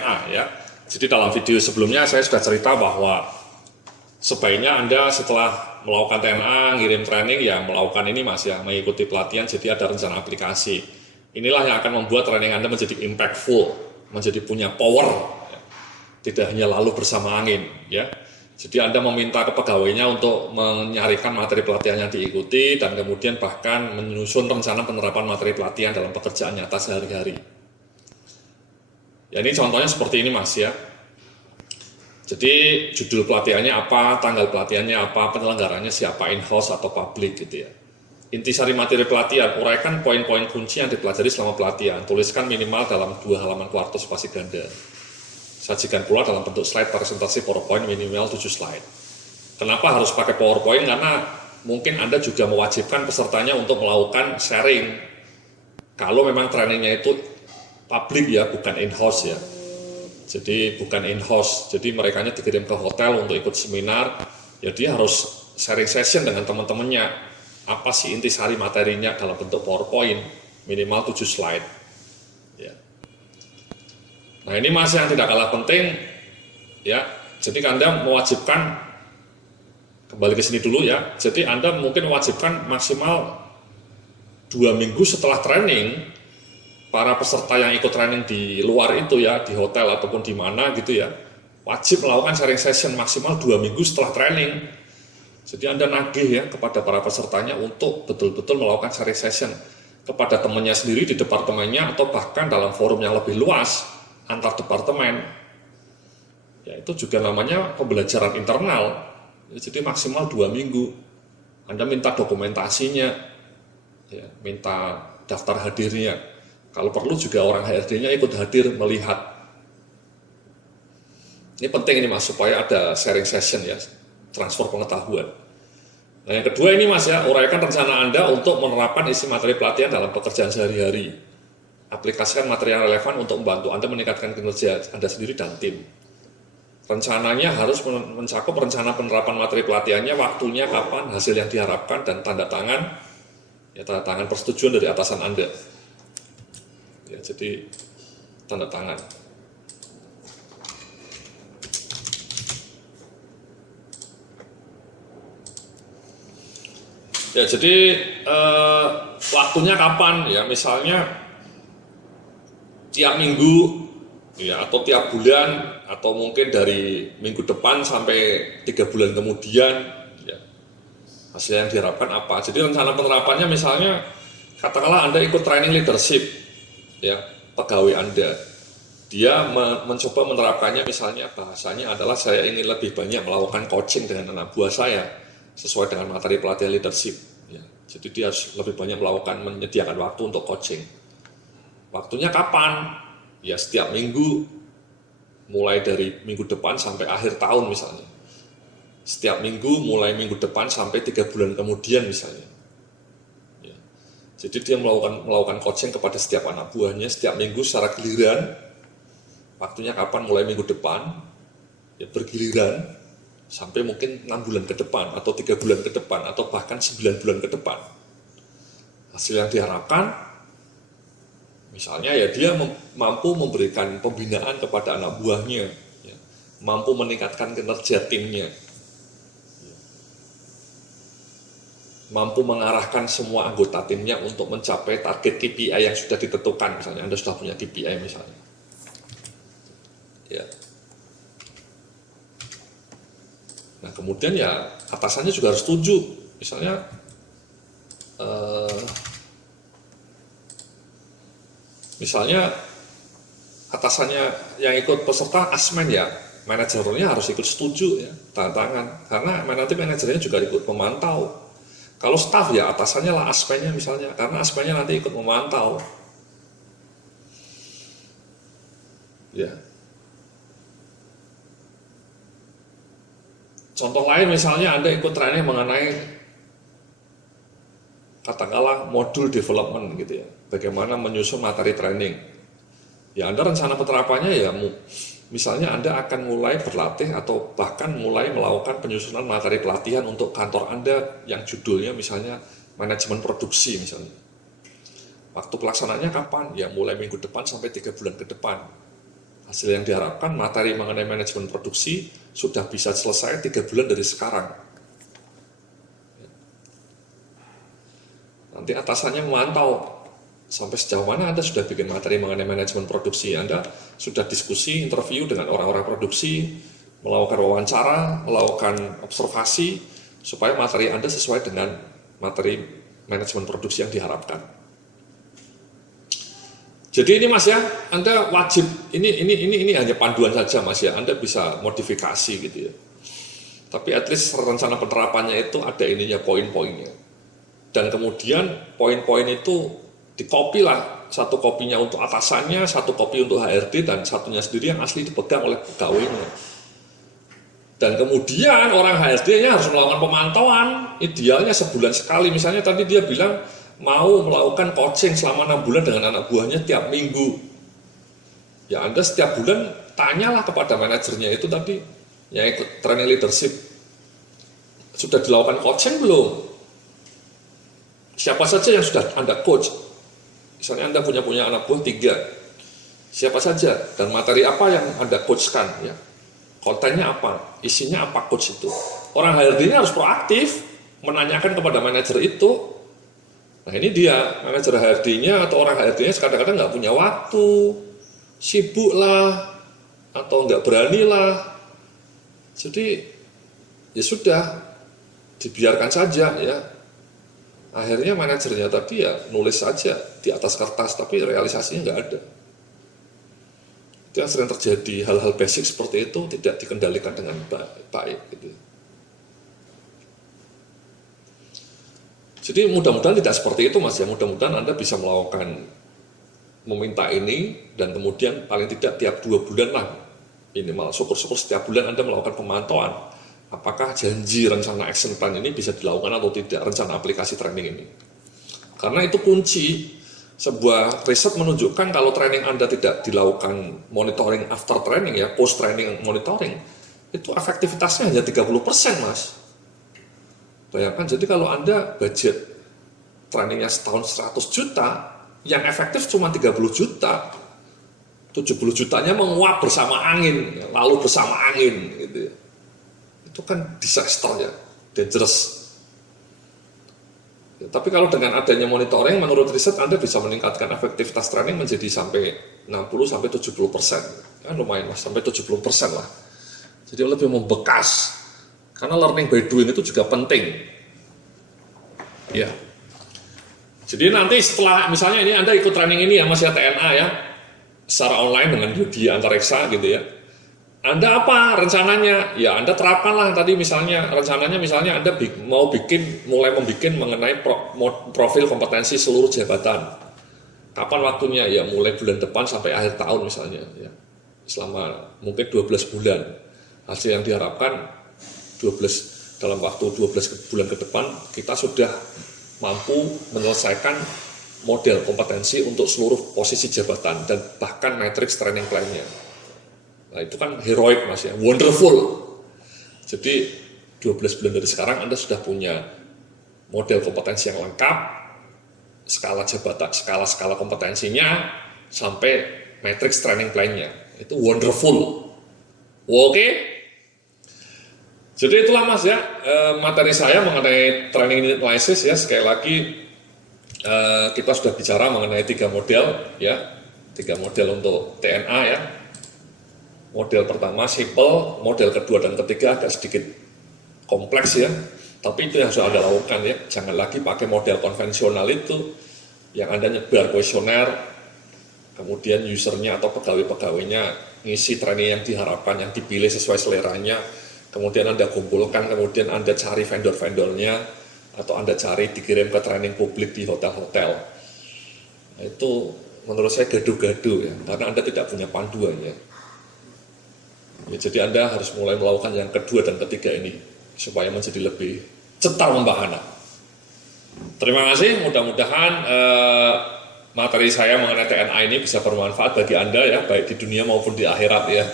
TNA ya. Jadi dalam video sebelumnya saya sudah cerita bahwa sebaiknya Anda setelah melakukan TNA, ngirim training ya melakukan ini Mas ya, mengikuti pelatihan, jadi ada rencana aplikasi. Inilah yang akan membuat training Anda menjadi impactful, menjadi punya power, ya. Tidak hanya lalu bersama angin ya. Jadi Anda meminta ke pegawainya untuk menyarikan materi pelatihan yang diikuti dan kemudian bahkan menyusun rencana penerapan materi pelatihan dalam pekerjaan nyata sehari-hari. Ya ini contohnya seperti ini Mas ya. Jadi judul pelatihannya apa, tanggal pelatihannya apa, penyelenggaranya siapa, in-house atau public gitu ya. Intisari materi pelatihan, uraikan poin-poin kunci yang dipelajari selama pelatihan, tuliskan minimal dalam 2 halaman kuarto spasi ganda. Sajikan pula dalam bentuk slide presentasi PowerPoint minimal 7 slide. Kenapa harus pakai PowerPoint? Karena mungkin Anda juga mewajibkan pesertanya untuk melakukan sharing. Kalau memang trainingnya itu publik ya, bukan in-house ya. Jadi bukan in-house, jadi mereka dikirim ke hotel untuk ikut seminar, ya dia harus sharing session dengan teman-temannya. Apa sih intisari materinya dalam bentuk PowerPoint, minimal 7 slide. Ya. Nah ini Mas yang tidak kalah penting, ya. Jadi Anda mewajibkan, kembali ke sini dulu ya, jadi Anda mungkin mewajibkan maksimal 2 minggu setelah training, para peserta yang ikut training di luar itu ya, di hotel ataupun di mana gitu ya, wajib melakukan sharing session maksimal 2 minggu setelah training. Jadi Anda nagih ya kepada para pesertanya untuk betul-betul melakukan sharing session kepada temannya sendiri di departemennya atau bahkan dalam forum yang lebih luas antar departemen. Ya itu juga namanya pembelajaran internal. Jadi maksimal 2 minggu. Anda minta dokumentasinya, ya, minta daftar hadirnya. Kalau perlu juga orang HRD-nya ikut hadir melihat. Ini penting ini Mas, supaya ada sharing session ya, transfer pengetahuan. Nah yang kedua ini Mas ya, uraikan rencana Anda untuk menerapkan isi materi pelatihan dalam pekerjaan sehari-hari. Aplikasikan materi yang relevan untuk membantu Anda meningkatkan kinerja Anda sendiri dan tim. Rencananya harus mencakup rencana penerapan materi pelatihannya, waktunya, kapan, hasil yang diharapkan, dan tanda tangan, ya tanda tangan persetujuan dari atasan Anda. Ya, jadi tanda tangan. Ya, jadi waktunya kapan? Ya, misalnya tiap minggu, ya, atau tiap bulan, atau mungkin dari minggu depan sampai 3 bulan kemudian. Ya, hasil yang diharapkan apa? Jadi rencana penerapannya misalnya, katakanlah Anda ikut training leadership, ya, pegawai Anda. Dia mencoba menerapkannya, misalnya bahasanya adalah saya ingin lebih banyak melakukan coaching dengan anak buah saya sesuai dengan materi pelatihan leadership. Ya, jadi dia harus lebih banyak menyediakan waktu untuk coaching. Waktunya kapan? Ya setiap minggu, mulai dari minggu depan sampai akhir tahun misalnya. Setiap minggu mulai minggu depan sampai 3 bulan kemudian misalnya. Ya. Jadi dia melakukan coaching kepada setiap anak buahnya setiap minggu secara giliran. Waktunya kapan? Mulai minggu depan, ya bergiliran sampai mungkin 6 bulan ke depan atau 3 bulan ke depan atau bahkan 9 bulan ke depan. Hasil yang diharapkan, misalnya ya dia mampu memberikan pembinaan kepada anak buahnya, ya, mampu meningkatkan kinerja timnya, ya, mampu mengarahkan semua anggota timnya untuk mencapai target KPI yang sudah ditentukan. Misalnya Anda sudah punya KPI misalnya. Ya. Nah kemudian ya atasannya juga harus setuju, misalnya atasannya yang ikut peserta asmen ya, manajernya harus ikut setuju ya, tanda tangan, karena nanti manajernya juga ikut memantau. Kalau staf ya atasannya lah asmennya misalnya, karena asmennya nanti ikut memantau. Ya. Contoh lain misalnya Anda ikut training mengenai katakanlah modul development gitu ya, bagaimana menyusun materi training. Ya Anda rencana penerapannya ya misalnya Anda akan mulai berlatih atau bahkan mulai melakukan penyusunan materi pelatihan untuk kantor Anda yang judulnya misalnya manajemen produksi misalnya. Waktu pelaksananya kapan? Ya mulai minggu depan sampai 3 bulan ke depan. Hasil yang diharapkan materi mengenai manajemen produksi sudah bisa selesai 3 bulan dari sekarang. Nanti atasannya memantau sampai sejauh mana Anda sudah bikin materi mengenai manajemen produksi. Anda sudah diskusi, interview dengan orang-orang produksi, melakukan wawancara, melakukan observasi, supaya materi Anda sesuai dengan materi manajemen produksi yang diharapkan. Jadi ini Mas ya, Anda wajib, ini hanya panduan saja Mas ya, Anda bisa modifikasi gitu ya. Tapi at least rencana penerapannya itu ada ininya, poin-poinnya. Dan kemudian poin-poin itu dikopi lah, satu kopinya untuk atasannya, satu kopi untuk HRD, dan satunya sendiri yang asli dipegang oleh pegawainya. Dan kemudian orang HRD-nya harus melakukan pemantauan, idealnya sebulan sekali. Misalnya tadi dia bilang mau melakukan coaching selama 6 bulan dengan anak buahnya tiap minggu. Ya Anda setiap bulan tanyalah kepada manajernya itu tadi, yang ikut training leadership, sudah dilakukan coaching belum? Siapa saja yang sudah Anda coach? Misalnya Anda punya anak buah 3, siapa saja dan materi apa yang Anda coachkan ya? Kontennya apa, isinya apa coach itu. Orang HRD-nya harus proaktif menanyakan kepada manajer itu. Nah ini dia, manajer HRD-nya atau orang HRD-nya kadang-kadang nggak punya waktu, sibuk lah, atau nggak berani lah. Jadi ya sudah, dibiarkan saja ya. Akhirnya manajernya tadi ya nulis saja di atas kertas, tapi realisasinya nggak ada. Itu yang sering terjadi, hal-hal basic seperti itu tidak dikendalikan dengan baik gitu. Jadi mudah-mudahan tidak seperti itu Mas ya, mudah-mudahan Anda bisa melakukan meminta ini, dan kemudian paling tidak tiap 2 bulan lah, minimal syukur-syukur setiap bulan Anda melakukan pemantauan apakah janji rencana action plan ini bisa dilakukan atau tidak, rencana aplikasi training ini. Karena itu kunci. Sebuah riset menunjukkan kalau training Anda tidak dilakukan monitoring after training ya, post training monitoring, itu efektivitasnya hanya 30% Mas. Bayangkan, jadi kalau Anda budget trainingnya setahun 100 juta, yang efektif cuma 30 juta, 70 jutanya menguap bersama angin, lalu bersama angin gitu. Itu kan disaster ya, dangerous. Tapi kalau dengan adanya monitoring, menurut riset Anda bisa meningkatkan efektivitas training menjadi sampai 60-70%. Kan lumayan Mas, sampai 70% lah. Jadi lebih membekas. Karena learning by doing itu juga penting. Ya. Jadi nanti setelah, misalnya ini Anda ikut training ini ya Mas ya, TNA ya, secara online dengan Yudi Antareksa gitu ya. Anda apa rencananya? Ya Anda terapkanlah tadi misalnya, rencananya misalnya Anda mau mulai membuat mengenai profil kompetensi seluruh jabatan. Kapan waktunya? Ya mulai bulan depan sampai akhir tahun misalnya. Ya. Selama mungkin 12 bulan. Hasil yang diharapkan dalam waktu 12 bulan ke depan kita sudah mampu menyelesaikan model kompetensi untuk seluruh posisi jabatan dan bahkan matriks training plan-nya. Nah itu kan heroik Mas ya, wonderful. Jadi 12 bulan dari sekarang Anda sudah punya model kompetensi yang lengkap, skala jabatan, skala kompetensinya, sampai matrix training plan-nya. Itu wonderful. Oke? Jadi itulah Mas ya, materi saya mengenai training unit analysis ya. Sekali lagi kita sudah bicara mengenai 3 model ya, 3 model untuk TNA ya. Model pertama simple, model kedua dan ketiga agak sedikit kompleks ya, tapi itu yang sudah Anda lakukan ya. Jangan lagi pakai model konvensional itu yang Anda nyebar kuesioner, kemudian usernya atau pegawai-pegawainya ngisi training yang diharapkan, yang dipilih sesuai seleranya, kemudian Anda kumpulkan, kemudian Anda cari vendor-vendornya, atau Anda cari dikirim ke training publik di hotel-hotel. Nah, itu menurut saya gaduh-gaduh ya, karena Anda tidak punya panduannya. Ya, jadi Anda harus mulai melakukan yang kedua dan ketiga ini supaya menjadi lebih cetar membahana. Terima kasih, mudah-mudahan materi saya mengenai TNA ini bisa bermanfaat bagi Anda ya, baik di dunia maupun di akhirat ya.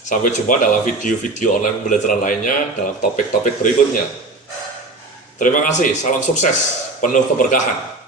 Sampai jumpa dalam video-video online pembelajaran lainnya dalam topik-topik berikutnya. Terima kasih, salam sukses, penuh keberkahan.